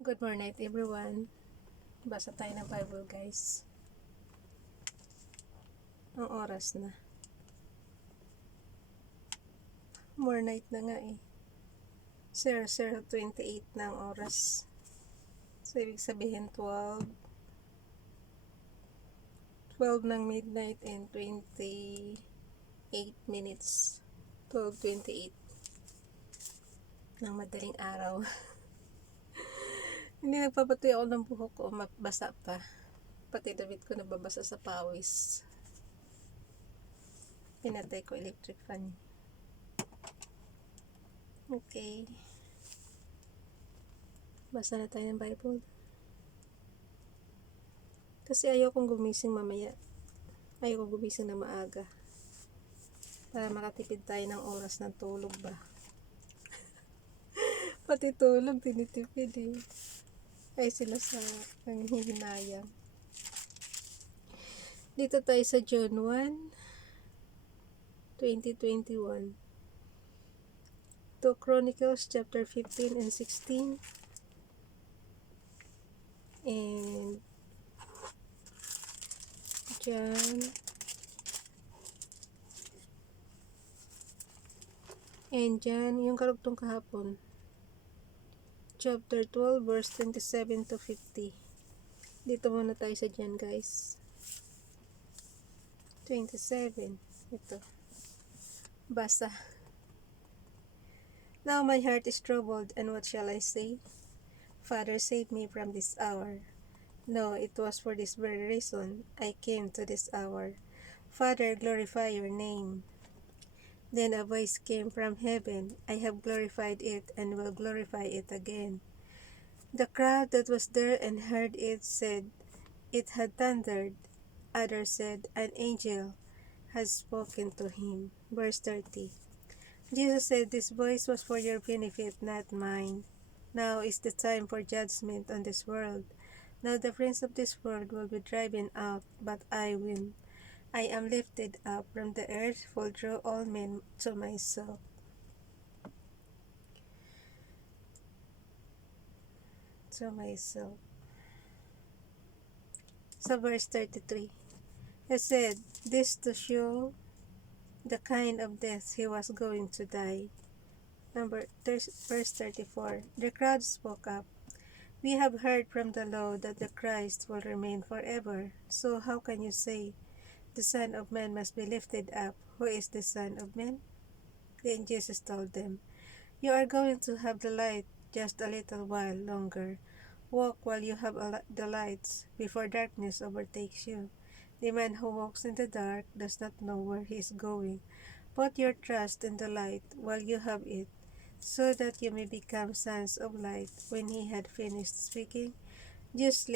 Good morning everyone. Basa tayo ng Bible guys. Ang oras na. More night na nga eh. 00:28 na ang oras. So ibig sabihin 12 ng midnight and 28 minutes. 12:28 ng madaling araw. Hindi nagpapatuloy ako ng buhok ko, mabasa pa. Pati damit ko nababasa sa pawis. Pinatay ko electric fan. Okay. Basa na tayo ng Bible. Kasi ayaw kong gumising mamaya. Ayaw kong gumising na maaga. Para makatipid tayo ng oras ng tulog ba. Pati tulog, tinitipid eh. Ay sila sa panghihinayang. Dito tayo sa John 1, 2021. To Chronicles chapter 15 and 16. And John yung karugtong kahapon. Chapter 12 verse 27 to 50. Dito muna tayo sa John guys. 27. Ito. Basa. Now my heart is troubled, and what shall I say? Father, save me from this hour. No, it was for this very reason I came to this hour. Father, glorify your name. Then a voice came from heaven. I have glorified it and will glorify it again. The crowd that was there and heard it said, it had thundered. Others said, an angel has spoken to him. Verse 30. Jesus said, this voice was for your benefit, not mine. Now is the time for judgment on this world. Now the prince of this world will be driven out, but I win. I am lifted up from the earth, will draw all men to myself. To myself. So verse 33. He said, this to show the kind of death he was going to die. Verse 34. The crowd spoke up. We have heard from the law that the Christ will remain forever. So how can you say, the Son of Man must be lifted up? Who is the Son of Man? Then Jesus told them, you are going to have the light just a little while longer. Walk while you have the lights, before darkness overtakes you. The man who walks in the dark does not know where he is going. Put your trust in the light while you have it, so that you may become sons of light. When he had finished speaking, Jesus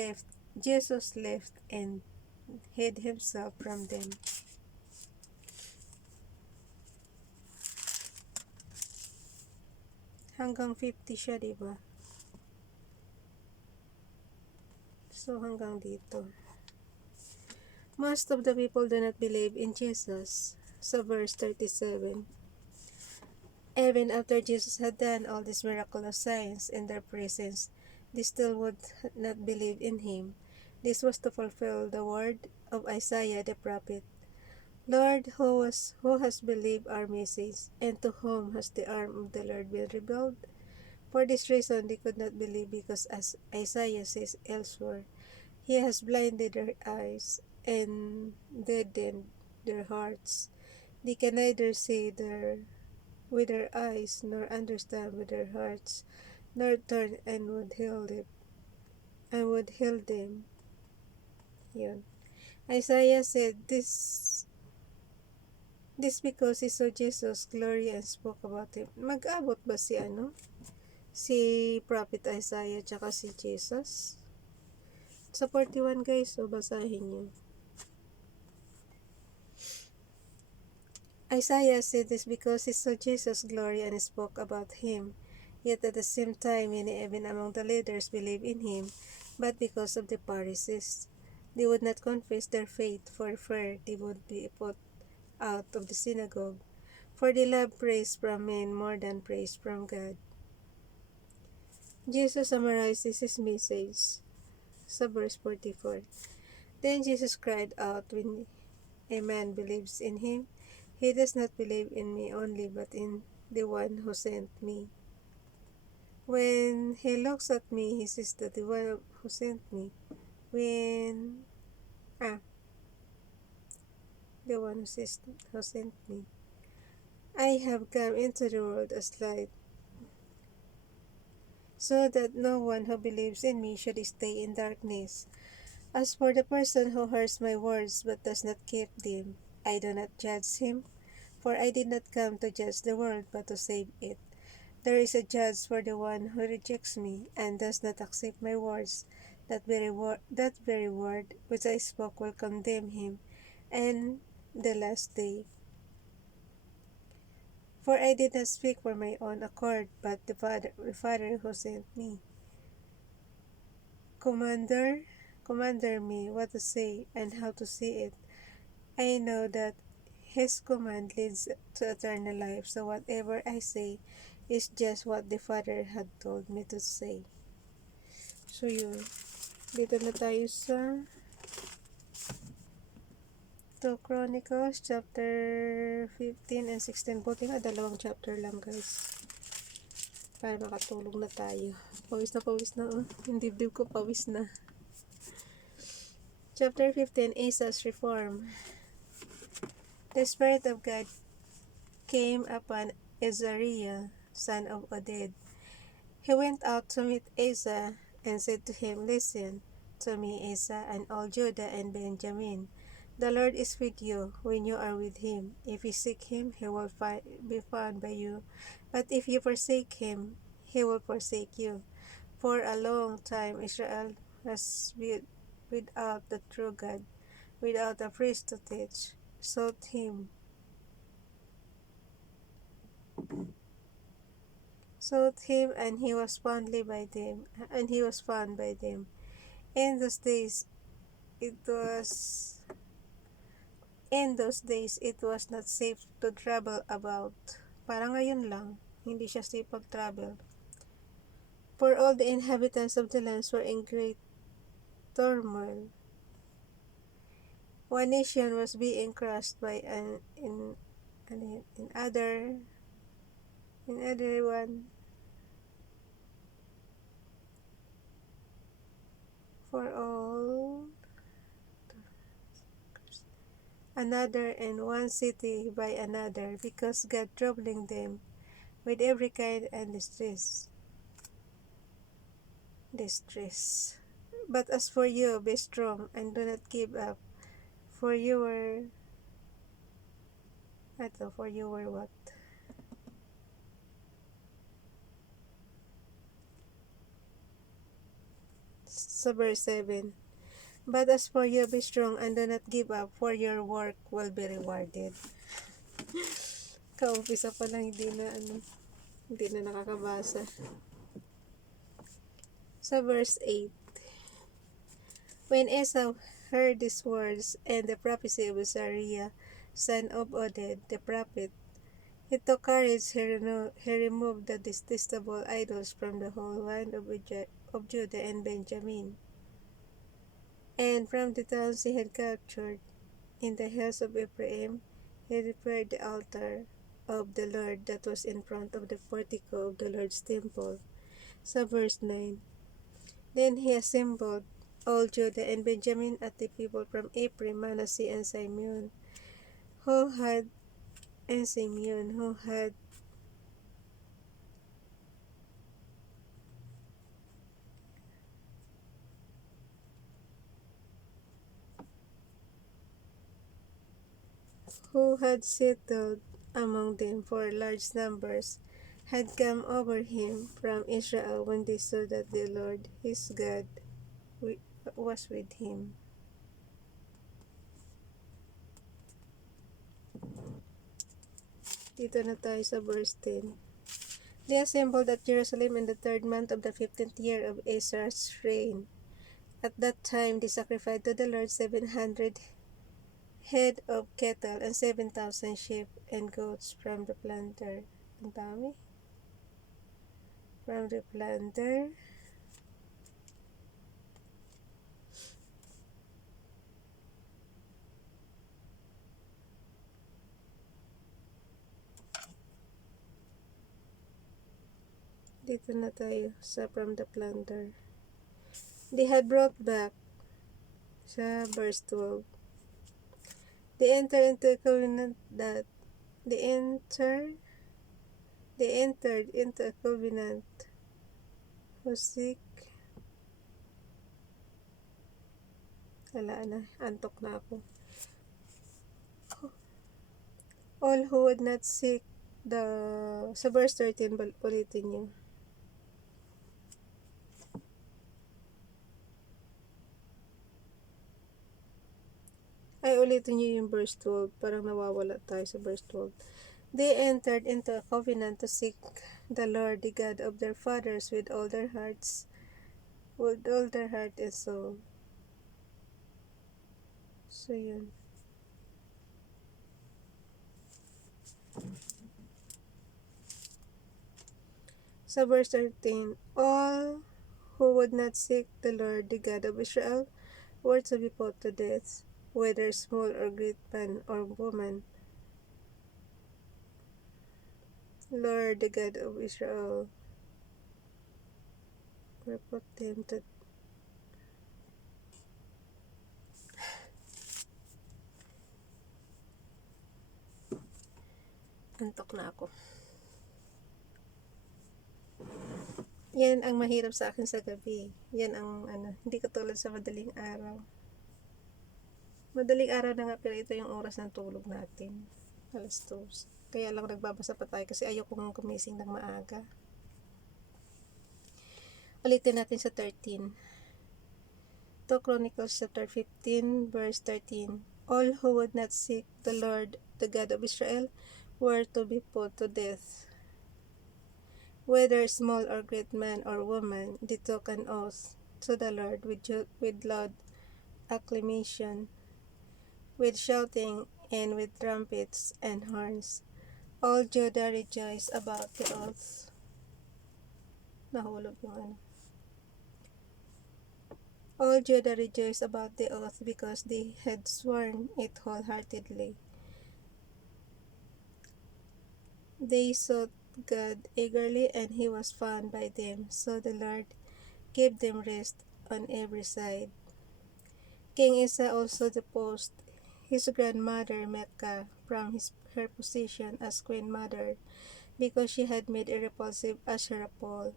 left and hid himself from them. Hanggang 50 siya, diba? So, hanggang dito. Most of the people do not believe in Jesus. So, verse 37. Even after Jesus had done all these miraculous signs in their presence, they still would not believe in him. This was to fulfill the word of Isaiah the prophet. Lord, who has believed our message, and to whom has the arm of the Lord been revealed? For this reason they could not believe, because as Isaiah says elsewhere, he has blinded their eyes and deadened their hearts. They can neither see with their eyes, nor understand with their hearts, nor turn and would heal them. Yun. Isaiah said this because he saw Jesus' glory and spoke about him. Mag-abot ba si Prophet Isaiah tsaka si Jesus? Sa 41 guys, so basahin nyo. Isaiah said this because he saw Jesus' glory and spoke about him. Yet at the same time, many even among the leaders believed in him, but because of the Pharisees, they would not confess their faith for fear they would be put out of the synagogue, for they love praise from men more than praise from God. Jesus summarizes his message sa verse 44. Then Jesus cried out, when a man believes in him, he does not believe in me only, but in the one who sent me. When he looks at me, he sees that the one who sent me. When the one who sent me. I have come into the world as light, so that no one who believes in me should stay in darkness. As for the person who hears my words but does not keep them, I do not judge him, for I did not come to judge the world but to save it. There is a judge for the one who rejects me and does not accept my words. That very word which I spoke will condemn him, and the last day. For I did not speak for my own accord, but the Father who sent me. Commander me what to say and how to say it. I know that his command leads to eternal life, so whatever I say is just what the Father had told me to say. So yun, dito na tayo sa 2 Chronicles chapter 15 and 16. Buti nga dalawang chapter lang guys, para makatulog na tayo. Pawis na oh. Yung dibdib ko pawis na. Chapter 15, Asa's Reform. The Spirit of God came upon Azariah, son of Oded. He went out to meet Asa and said to him, Listen to me, Asa, and all Judah and Benjamin. The Lord is with you when you are with him. If you seek him, he will be found by you. But if you forsake him, he will forsake you. For a long time Israel was without the true God, without a priest to teach, sought him, and he was found by them. In those days it was not safe to travel about. Parang ngayon lang, hindi siya safe pag-travel. For all the inhabitants of the lands were in great turmoil. One nation was being crushed by another one. For all another, and one city by another, because God troubling them with every kind and distress. But as for you, be strong and do not give up, for you were what? Sa verse 7. But as for you, be strong and do not give up, for your work will be rewarded. Kaumpisa pa lang, hindi na nakakabasa. Sa verse 8. When Esau heard these words and the prophecy of Azariah, son of Oded, the prophet, he took courage. He removed the detestable idols from the whole land of Judah and Benjamin, and from the towns he had captured in the hills of Ephraim. He repaired the altar of the Lord that was in front of the portico of the Lord's temple. Sa verse 9. Then he assembled all Judah and Benjamin at the people from Ephraim, Manasseh, and Simeon, who had settled among them, for large numbers had come over him from Israel when they saw that the Lord his God was with him. Dito na tayo sa verse 10. They assembled at Jerusalem in the 3rd month of the 15th year of Asa's reign. At that time they sacrificed to the Lord 700 head of cattle and 7,000 sheep and goats from the plunder. Ang dami. from the plunder. Dito na tayo sa from the plunder. They had brought back sa verse 12. They entered into a covenant that they entered into a covenant who seek. Wala na, antok na ako. All who would not seek sa verse 13, ulitin niyo. Ay, ulitin niyo yung verse 12. Parang nawawala tayo sa verse 12. They entered into a covenant to seek the Lord, the God of their fathers, with all their heart and soul. So, yun. Sa verse 13, all who would not seek the Lord, the God of Israel, were to be put to death, whether small or great man or woman. Lord, the God of Israel, were put them to antok na ako. Yan ang mahirap sa akin sa gabi. Yan ang hindi katulad sa madaling araw. Madaling araw na nga, pero ito yung oras ng tulog natin. Alas 2. Kaya lang nagbabasa pa tayo kasi ayoko kong gumising ng maaga. Ulitin natin sa 13. To Chronicles chapter 15 verse 13. All who would not seek the Lord, the God of Israel, were to be put to death. Whether small or great man or woman, they took an oath to the Lord with loud acclamation, with shouting, and with trumpets and horns. All Judah rejoiced about the oath. Nahulog yung All Judah rejoiced about the oath because they had sworn it wholeheartedly. They sought God eagerly, and he was found by them, so the Lord gave them rest on every side. King Asa also deposed his grandmother Mecca from her position as queen mother because she had made a repulsive Asherah pole.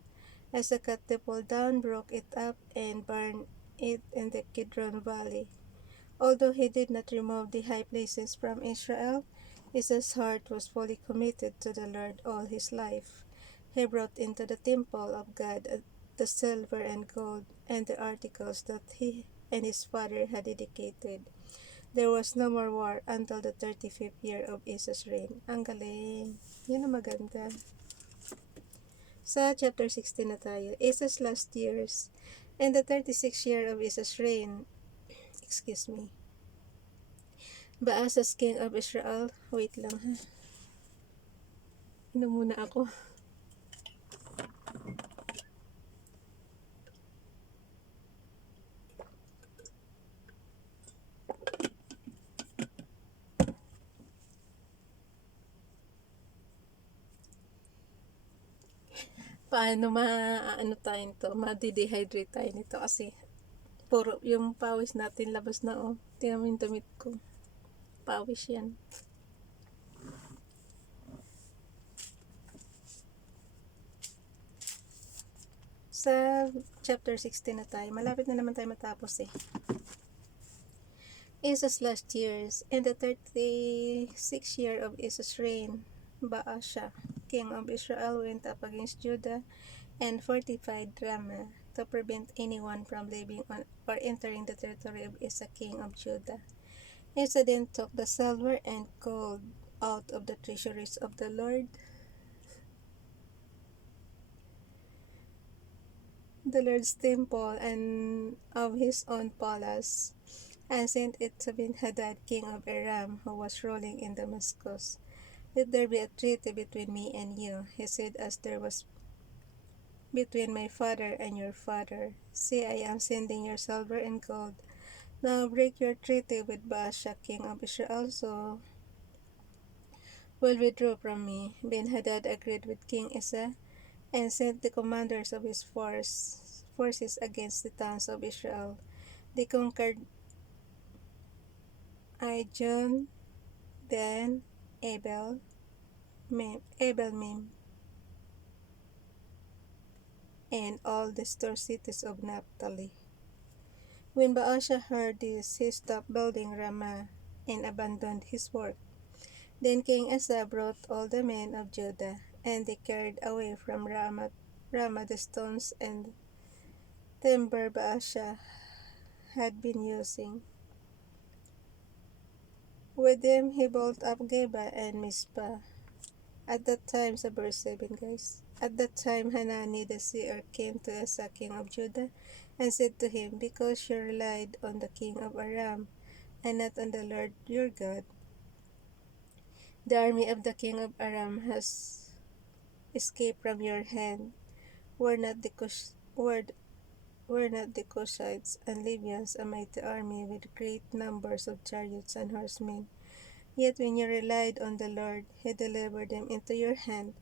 Asa cut the pole down, broke it up, and burned it in the Kidron Valley. Although he did not remove the high places from Israel, Asa's heart was fully committed to the Lord all his life. He brought into the temple of God the silver and gold and the articles that he and his father had dedicated. There was no more war until the 35th year of Asa's reign. Ang galing. Yan ang maganda. Sa chapter 16 na tayo. Asa's last years. In the 36th year of Asa's reign, Baasas, king of Israel. Wait lang ha. Inom muna ako. Paano ma-dehydrate tayo nito kasi puro yung pawis natin labas na Tingnan mo yung damit ko. Pawis yan. Sa chapter 16 na tayo. Malapit na naman tayo matapos Asa's last years. In the 36th year of Asa's reign, Baasha, king of Israel, went up against Judah and fortified Ramah to prevent anyone from living on or entering the territory of Asa, king of Judah. Asa then took the silver and gold out of the treasuries of the Lord's temple and of his own palace, and sent it to Ben-Hadad, king of Aram, who was ruling in Damascus. Let there be a treaty between me and you, he said, as there was between my father and your father. See, I am sending your silver and gold. Now break your treaty with Baasha, king of Israel, so will withdraw from me. Ben-Hadad agreed with King Asa and sent the commanders of his forces against the towns of Israel. They conquered Ijon, Dan, Abel-Mim, and all the store cities of Naphtali. When Baasha heard this, he stopped building Ramah and abandoned his work. Then King Asa brought all the men of Judah, and they carried away from Ramah the stones and timber Baasha had been using. With them he built up Geba and Mizpah. At that time, sa verse 7 guys, at that time Hanani the seer came to Asa king of Judah and said to him, because you relied on the king of Aram and not on the Lord your God, the army of the king of Aram has escaped from your hand. Were not the Cushites and Libyans a mighty army with great numbers of chariots and horsemen? Yet when you relied on the Lord, he delivered them into your hand.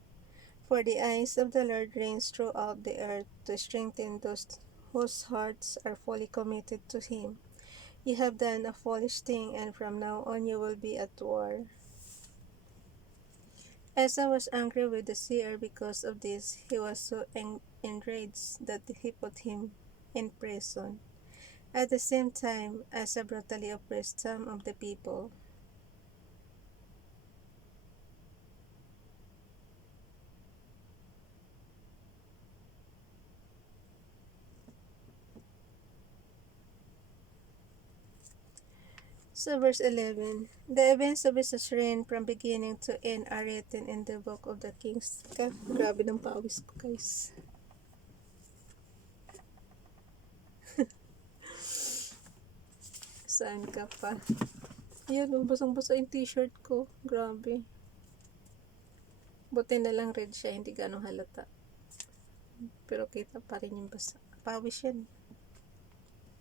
For the eyes of the Lord reigns throughout the earth to strengthen those whose hearts are fully committed to him. You have done a foolish thing, and from now on you will be at war. Asa was angry with the seer because of this. He was so enraged that he put him in prison. At the same time, Asa brutally oppressed some of the people. So verse 11, the events of his reign from beginning to end are written in the book of the kings. Grabe ng pawis ko guys. Saan ka pa? Ayan, basang-basa yung t-shirt ko. Grabe. Buti na lang red siya, hindi ganong halata. Pero kita pa rin yung basa. Pawis yan.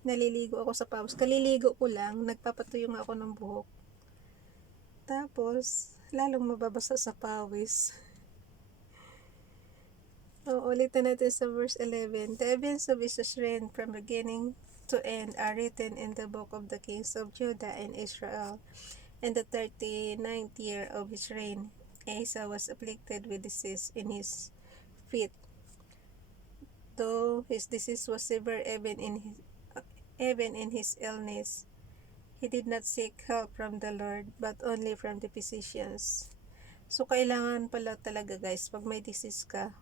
Naliligo ako sa pawis. Kaliligo ko lang, nagpapatuyong ako ng buhok. Tapos, lalong mababasa sa pawis. Ulitin natin sa verse 11. The events of his reign from beginning to end are written in the book of the kings of Judah and Israel. In the 39th year of his reign, Asa was afflicted with disease in his feet. Though his disease was severe even in his illness, he did not seek help from the Lord, but only from the physicians. So, kailangan pala talaga guys, pag may disease ka,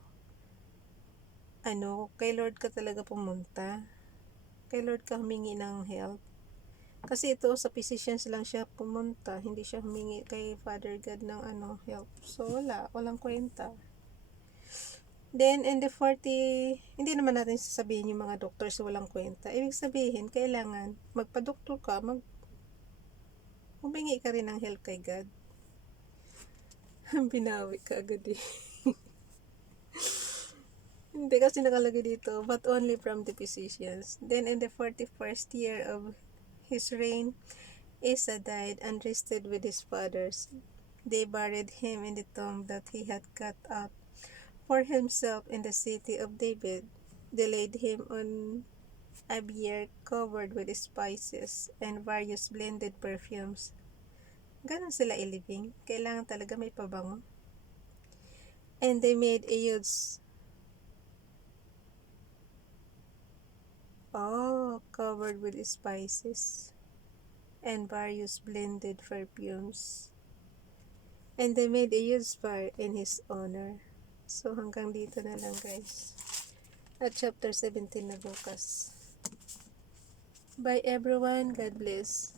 kay Lord ka talaga pumunta. Kay Lord ka humingi ng help. Kasi ito, sa physicians lang siya pumunta. Hindi siya humingi kay Father God ng help. So, walang kwenta. Then, in the 40, hindi naman natin sasabihin yung mga doctors walang kwenta. Ibig sabihin, kailangan magpa-doktor ka, humingi ka rin ng help kay God. Binawi ka agad eh. Hindi kasi nakalagay dito, but only from the physicians. Then in the 41st year of his reign, Asa died and rested with his fathers. They buried him in the tomb that he had cut out for himself in the city of David. They laid him on a bier covered with spices and various blended perfumes. Ganon sila ilibing. Kailangan talaga may pabango. And they made a huge covered with spices and various blended perfumes. And they made a huge fire in his honor. So hanggang dito na lang guys. At chapter 17 na bukas. Bye everyone. God bless.